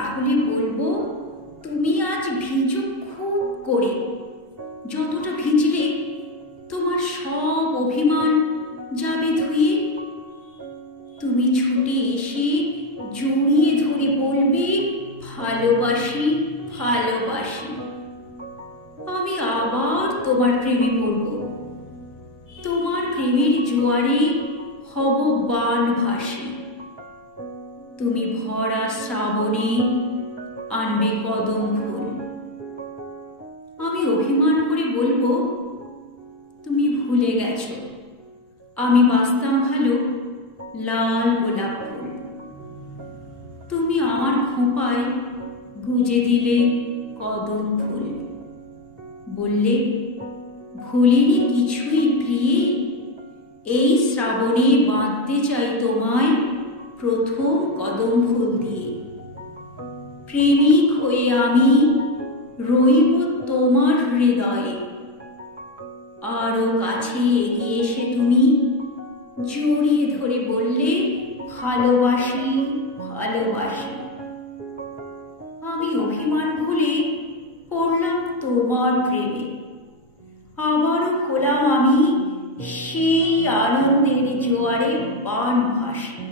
তাহলে বলবো তুমি আজ ভিজো খুব করে, যতটা ভিজলে তোমার সব অভিমান যাবে ধুয়ে। তুমি ছুটে এসে জড়িয়ে ধরে বলবে ভালোবাসি ভালোবাসি। আমি আবার তোমার প্রেমে পড়ব, তোমার প্রেমের জোয়ারে হব বানভাসী। তুমি ভরা শ্রাবণে আনবে কদম ফুল। আমি অভিমান করে বলবো তুমি ভুলে গেছো আমি বাঁচতাম ভালো লাল গোলাপ ফুল। তুমি আমার খোঁপায় গুজে দিলে কদম ফুল। বললে ভুলিনি কিছুই প্রিয়ে, এই শ্রাবণে বাঁধতে চাই তোমায় প্রথম কদম ফুল দিয়ে। প্রেমিক হয়ে আমি রইব তোমার হৃদয়ে। আরো কাছে এগিয়ে এসে তুমি জড়িয়ে ধরে বললে ভালোবাসি ভালোবাসি। আমি অভিমান ভুলে পড়লাম তোমার প্রেমে। আবারও হলাম আমি সেই আনন্দের জোয়ারে বানভাসী।